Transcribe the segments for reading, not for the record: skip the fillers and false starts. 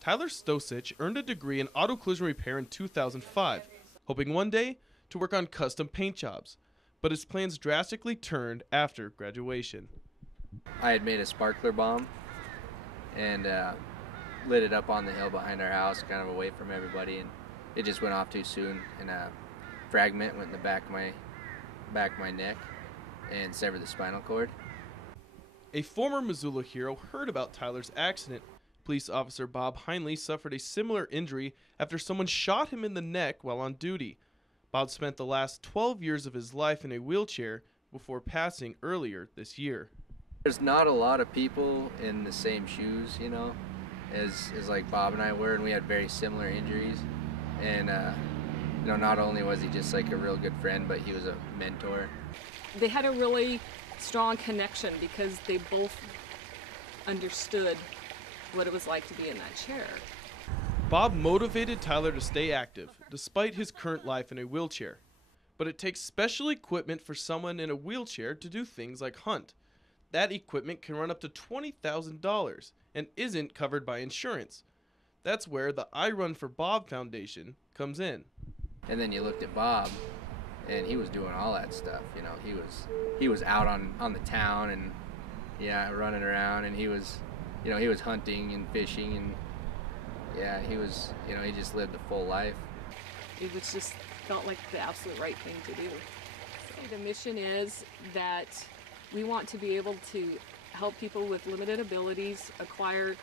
Tyler Stosich earned a degree in auto collision repair in 2005, hoping one day to work on custom paint jobs, but his plans drastically turned after graduation. I had made a sparkler bomb and lit it up on the hill behind our house, kind of away from everybody, and it just went off too soon, and a fragment went in the back of my neck and severed the spinal cord. A former Missoula hero heard about Tyler's accident. Police officer Bob HEINLE suffered a similar injury after someone shot him in the neck while on duty. Bob spent the last 12 years of his life in a wheelchair before passing earlier this year. There's not a lot of people in the same shoes, you know, as like Bob and I were, and we had very similar injuries. And you know, not only was he just like a real good friend, but he was a mentor. They had a really strong connection because they both understood what it was like to be in that chair. Bob motivated Tyler to stay active, despite his current life in a wheelchair. But it takes special equipment for someone in a wheelchair to do things like hunt. That equipment can run up to $20,000 and isn't covered by insurance. That's where the I Run for Bob Foundation comes in. And then you looked at Bob, and he was doing all that stuff. You know, he was out on the town and running around, and he was hunting and fishing, and he just lived a full life. It was just felt like the absolute right thing to do. The mission is that we want to be able to help people with limited abilities acquire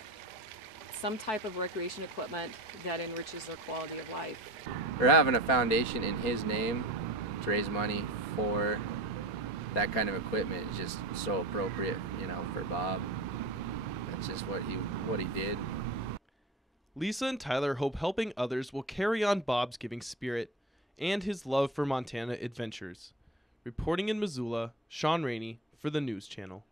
some type of recreation equipment that enriches their quality of life. We're having a foundation in his name to raise money for that kind of equipment is just so appropriate, you know, for Bob. That's just what he did. Lisa and Tyler hope helping others will carry on Bob's giving spirit and his love for Montana adventures. Reporting in Missoula, Sean Rainey for the News Channel.